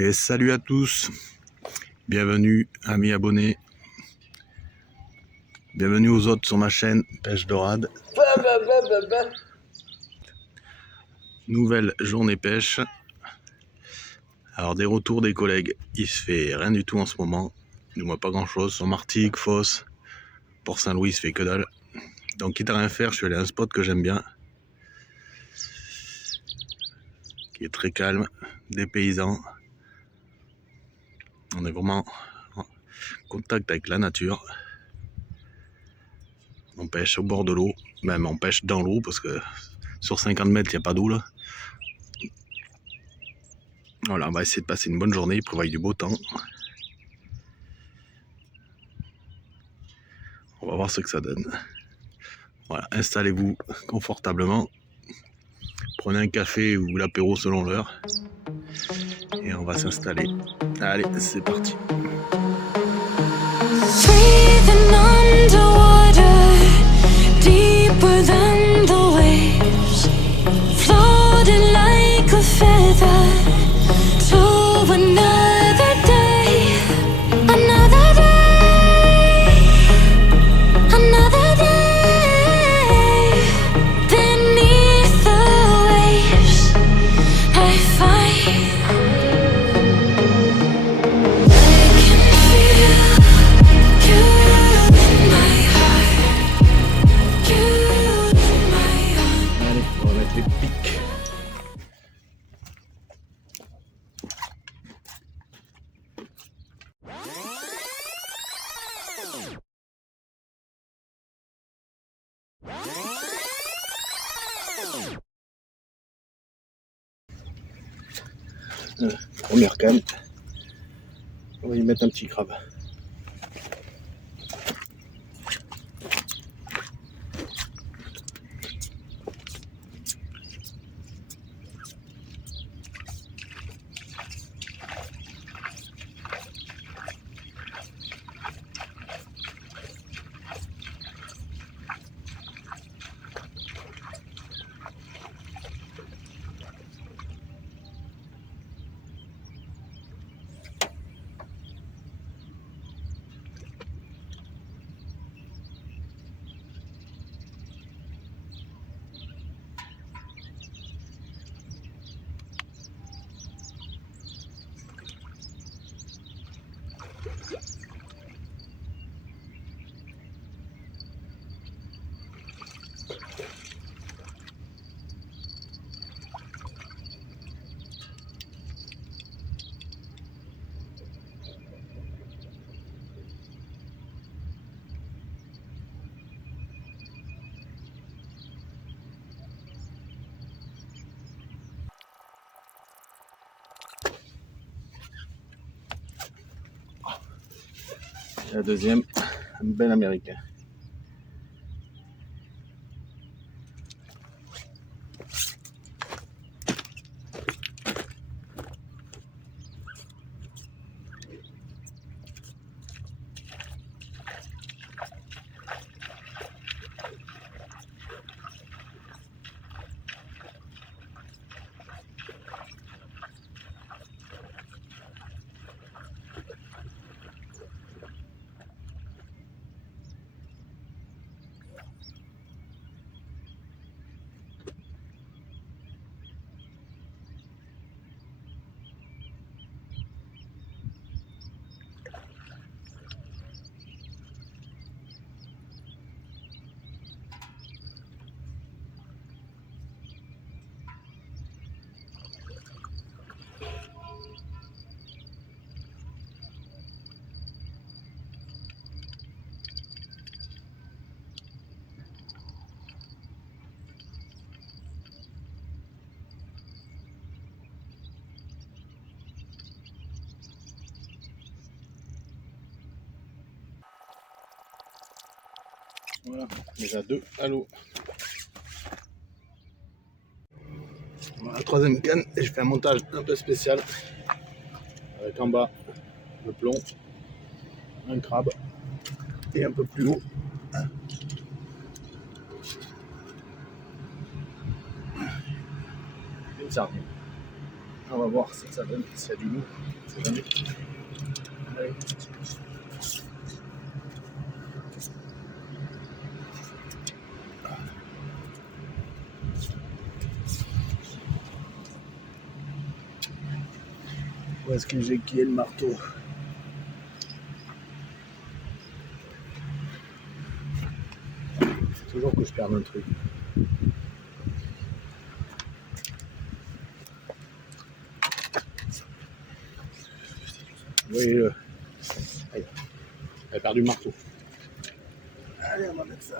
Et salut à tous, bienvenue amis abonnés, bienvenue aux autres sur ma chaîne Pêche Dorade. Nouvelle journée pêche. Alors des retours des collègues, il se fait rien du tout en ce moment, du moins pas grand chose, sur Martigues, Fosse, Port-Saint-Louis il se fait que dalle. Donc quitte à rien faire, je suis allé à un spot que j'aime bien, qui est très calme, des paysans. On est vraiment en contact avec la nature. On pêche au bord de l'eau, même on pêche dans l'eau parce que sur 50 mètres il n'y a pas d'eau là. Voilà, on va essayer de passer une bonne journée, il prévoit du beau temps. On va voir ce que ça donne. Voilà, installez-vous confortablement. Prenez un café ou l'apéro selon l'heure. Et on va s'installer. Allez, c'est parti. Breathing underwater, deeper than the waves, floating like a feather to another day, another day, another day. Beneath the waves, I find I can feel you in my heart, you in my heart. Allez, on va mettre les pics. Première canne. On va y mettre un petit crabe. La deuxième, un bel américain. Voilà, déjà deux à l'eau. Voilà, troisième canne et je fais un montage un peu spécial avec en bas le plomb, un crabe et un peu plus haut une sardine. On va voir si ça donne, s'il y a du loup. C'est jamais. Allez. Où est-ce que j'ai qui est le marteau? Toujours que je perds un truc. Oui, elle a perdu le marteau. Allez, on va mettre ça.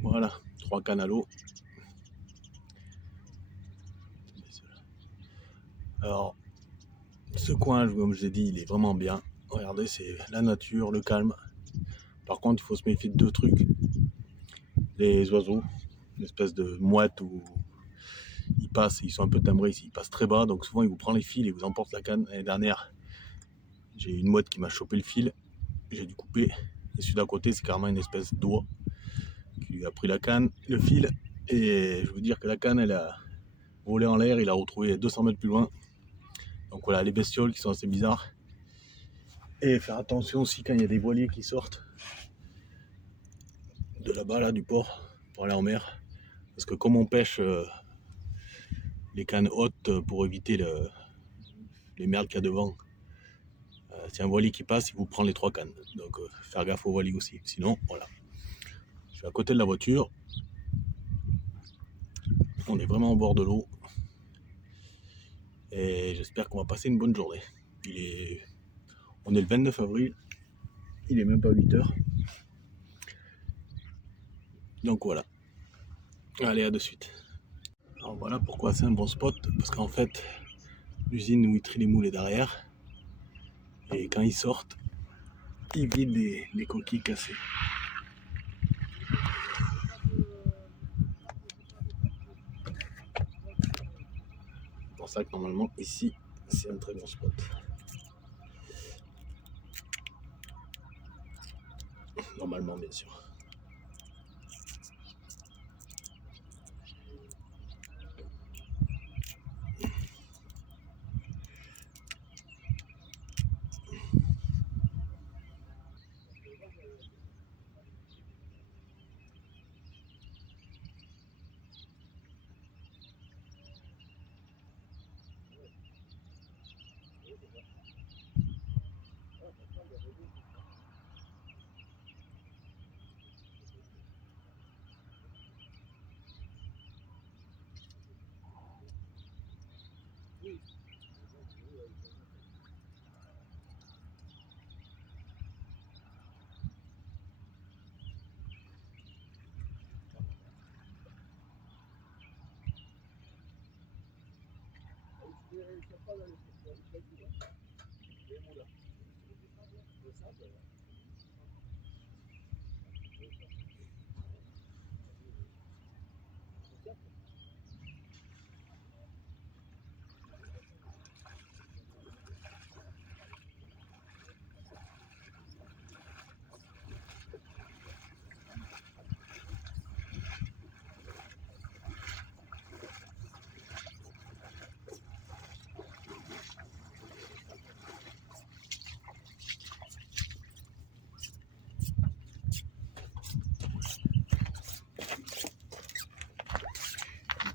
Voilà, 3 cannes à l'eau. Alors, ce coin, comme je l'ai dit, il est vraiment bien. Regardez, c'est la nature, le calme. Par contre, il faut se méfier de 2 trucs. Les oiseaux, une espèce de mouette où ils passent, ils sont un peu timbrés ici, ils passent très bas, donc souvent ils vous prennent les fils et vous emportent la canne. L'année dernière, j'ai une mouette qui m'a chopé le fil, j'ai dû couper. Et celui d'à côté, c'est carrément une espèce d'oie qui lui a pris la canne, le fil, et je veux dire que la canne, elle a volé en l'air, il l'a retrouvé 200 mètres plus loin. Donc voilà, les bestioles qui sont assez bizarres. Et faire attention aussi quand il y a des voiliers qui sortent de là-bas, là, du port, pour aller en mer. Parce que comme on pêche les cannes hautes pour éviter les merdes qu'il y a devant, c'est un voilier qui passe, il vous prend les 3 cannes. Donc faire gaffe au voilier aussi. Sinon, voilà. Je suis à côté de la voiture. On est vraiment au bord de l'eau. Et j'espère qu'on va passer une bonne journée. On est le 29 avril. Il est même pas 8 heures. Donc voilà. Allez, à de suite. Alors voilà pourquoi c'est un bon spot. Parce qu'en fait, l'usine où ils trient les moules est derrière. Et quand ils sortent, ils vident les coquilles cassées. C'est pour ça que normalement, ici, c'est un très bon spot. Normalement, bien sûr.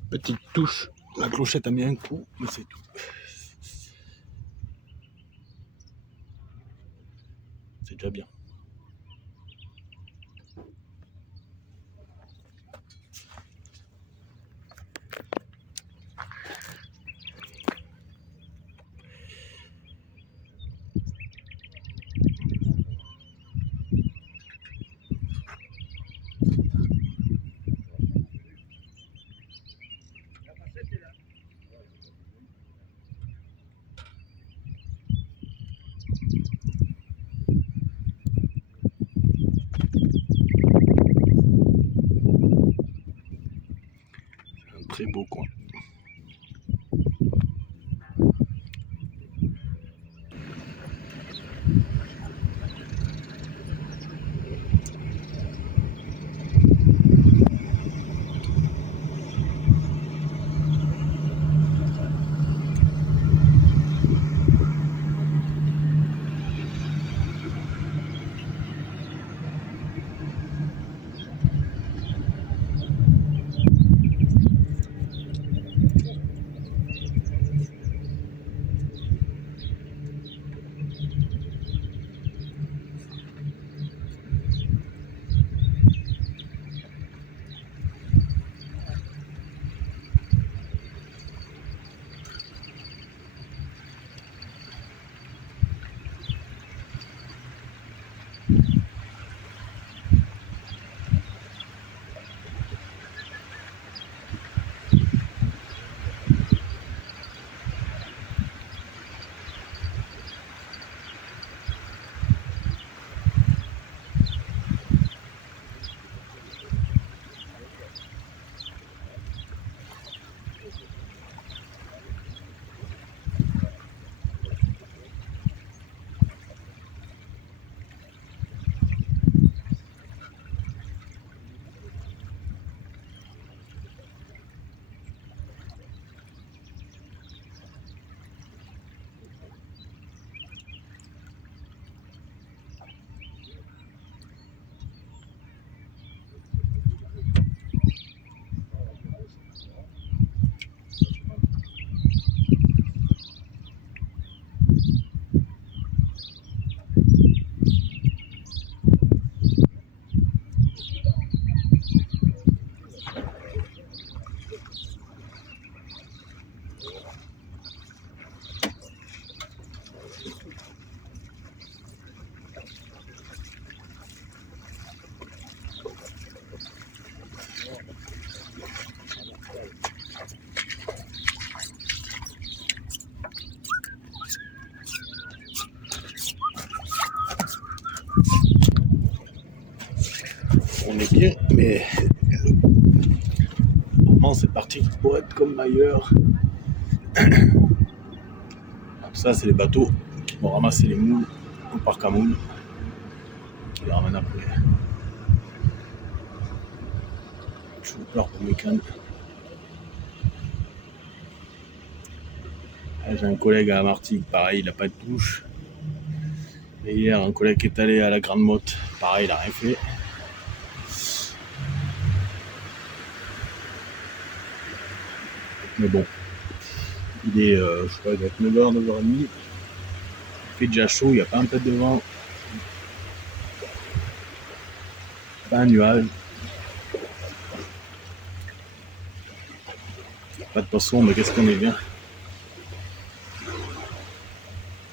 Petite touche, la clochette a mis un coup, mais c'est tout. C'est déjà bien. Un très beau coin. On est bien, mais normalement c'est parti pour être comme ailleurs. Ça, c'est les bateaux qui vont ramasser les moules au parc à moules, qui les ramènent après. J'ai peur pour mes cannes. J'ai un collègue à Martigues, pareil, il n'a pas de douche. Et hier, un collègue qui est allé à la Grande Motte, pareil, il n'a rien fait. Mais bon, il est, je crois, il doit être 9h, 9h30. Il fait déjà chaud, il n'y a pas un peu de vent. Pas un nuage. Pas de poisson, mais qu'est-ce qu'on est bien.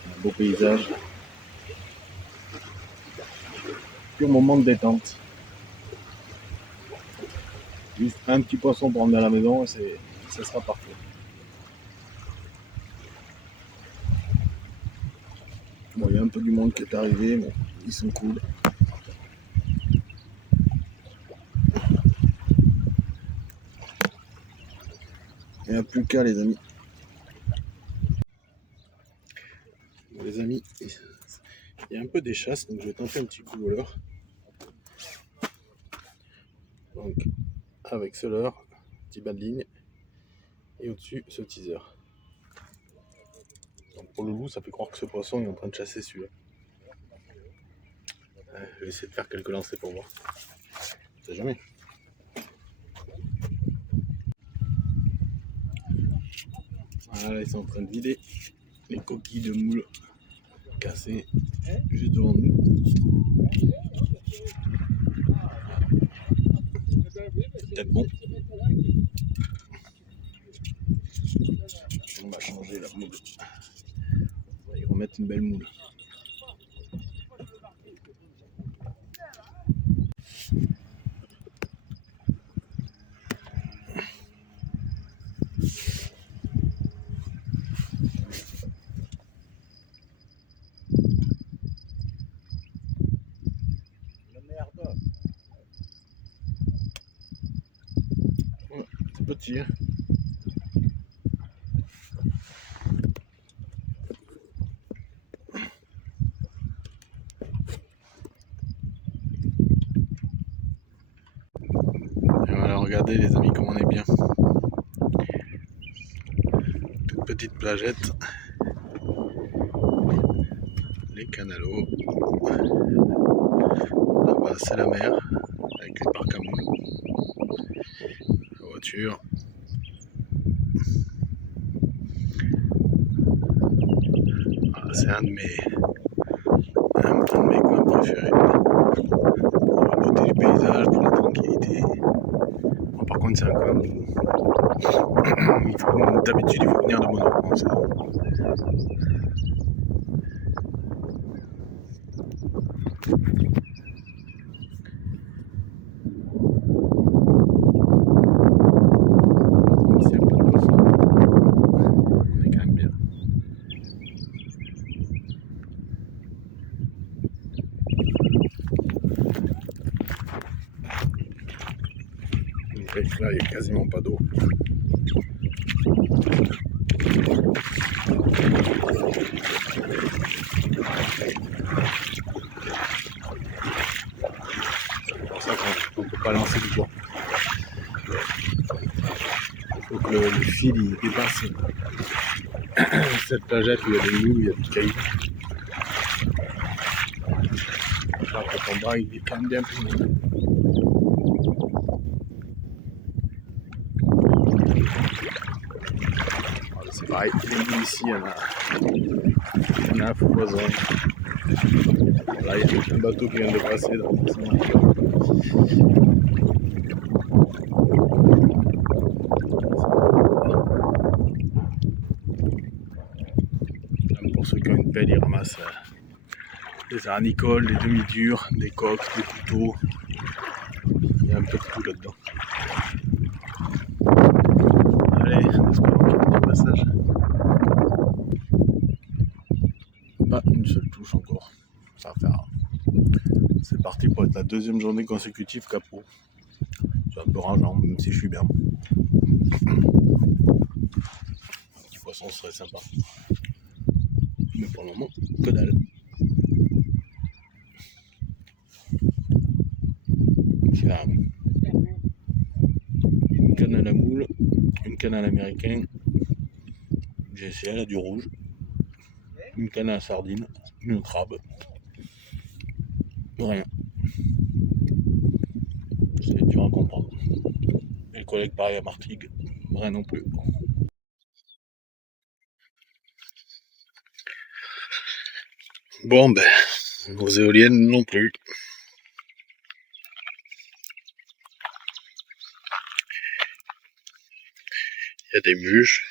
Un beau paysage. Pur moment de détente. Juste un petit poisson pour emmener à la maison et ça sera parfait. Bon, il y a un peu du monde qui est arrivé, mais ils sont cool. Il n'y a plus qu'à, les amis. Bon, les amis, il y a un peu des chasses, donc je vais tenter un petit coup voleur. Donc, avec ce leurre, petit bas de ligne, et au-dessus, ce teaser. Donc pour le loup, ça fait croire que ce poisson est en train de chasser celui-là. Je vais essayer de faire quelques lancers pour voir. On sait jamais. Voilà, là, ils sont en train de vider les coquilles de moules cassées juste devant nous. C'est peut-être bon. On va changer la moule. On va y remettre une belle moule. Ouais, c'est petit, hein. Et voilà, regardez les amis comme on est bien. Toute petite plagette. Les canalos. Là-bas c'est la mer avec les parcs à moules. La voiture. Ah, c'est un de mes coins préférés. Pour la beauté du paysage, pour la tranquillité. Bon, par contre c'est un coin où d'habitude il faut venir de bonne heure. S'il n'y a pas de poisson, on est quand même bien. Là, il n'y a quasiment pas d'eau. C'est pour ça qu'on ne peut pas lancer du bois. Il faut que le fil il dépasse cette plagette où il y a des moules, où il y a des cailloux. Là, quand on bras, il est quand même bien plus long. C'est pareil, les moules ici, il y en a à foison. Là, il y a un bateau qui vient de passer. Pour ceux qui ont une pelle, ils ramassent des arnicoles, des demi-durs, des coques, des couteaux. Il y a un peu de tout là-dedans. Allez, on espère qu'il y a un petit passage. Pas une seule touche encore. Ça va faire. C'est parti pour être la deuxième journée consécutive capot. C'est un peu rageant, même si je suis bien. Un petit poisson serait sympa. Mais pour le moment, que dalle. C'est là. Une canne à la moule, une canne à l'américain. J'ai essayé, elle a du rouge. Une canne à la sardine, une crabe. Rien. C'est dur à comprendre. Les collègues pareil à Martigues, rien non plus. Bon ben, aux éoliennes non plus. Il y a des muches.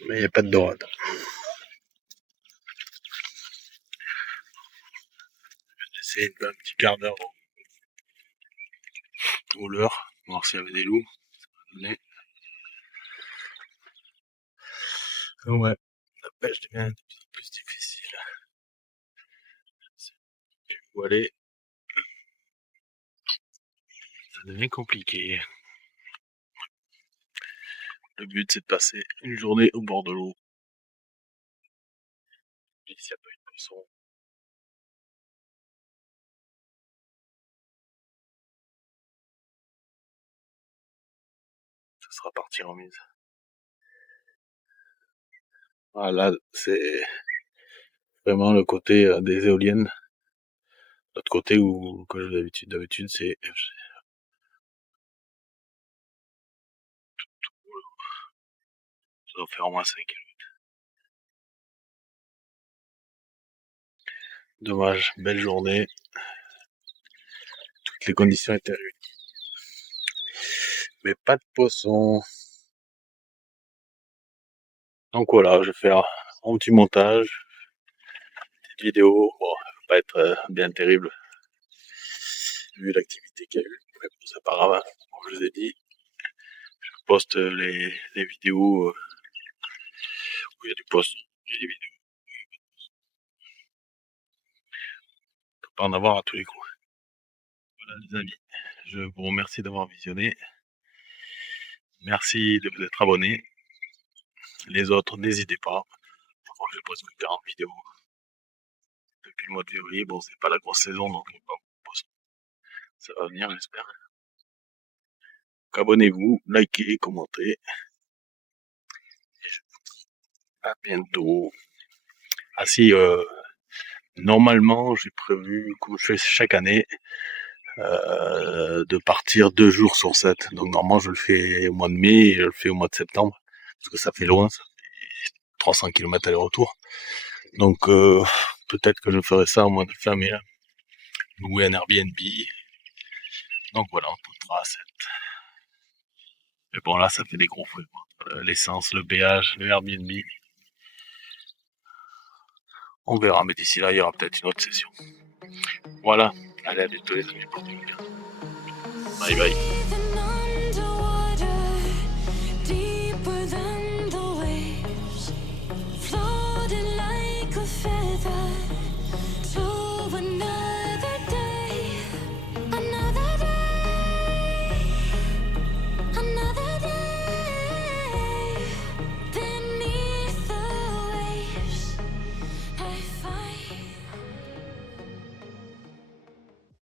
Mais il n'y a pas de dorade. J'ai essayé un petit quart d'heure au leurre, voir s'il y avait des loups. Mais... ouais, la pêche devient de plus en plus difficile. Il faut aller, ça devient compliqué. Le but c'est de passer une journée au bord de l'eau. Et s'il n'y a pas eu de poisson, ça sera parti en mise. Voilà, c'est vraiment le côté des éoliennes. L'autre côté où, que d'habitude, c'est ça doit faire au moins 5 km. Dommage, belle journée. Toutes les conditions étaient réunies. Mais pas de poisson. Donc voilà, je vais faire un petit montage, petite vidéo. Bon, ça va pas être bien terrible vu l'activité qu'il y a eu. Mais bon, c'est pas grave, hein. Comme je vous ai dit, je poste les vidéos où il y a du poisson. J'ai des vidéos. On peut pas en avoir à tous les coups. Voilà les amis, je vous remercie d'avoir visionné. Merci de vous être abonné. Les autres, n'hésitez pas. J'ai presque 40 vidéos depuis le mois de février. Bon, c'est pas la grosse saison, donc ça va venir, j'espère. Abonnez-vous, likez, commentez. Et je vous dis à bientôt. Ah si, normalement, j'ai prévu, comme je fais chaque année, de partir 2 jours sur 7. Donc normalement, je le fais au mois de mai et je le fais au mois de septembre. Parce que ça fait loin, ça fait 300 km aller-retour. Donc peut-être que je ferai ça au mois de fin mai. Louer un Airbnb. Donc voilà, on tournera à 7. Mais bon, là, ça fait des gros frais, quoi. L'essence, le péage, le Airbnb. On verra, mais d'ici là, il y aura peut-être une autre session. Voilà. Allez, à bientôt les amis. Bye bye. Breathing underwater, deeper than the waves, floating like a feather.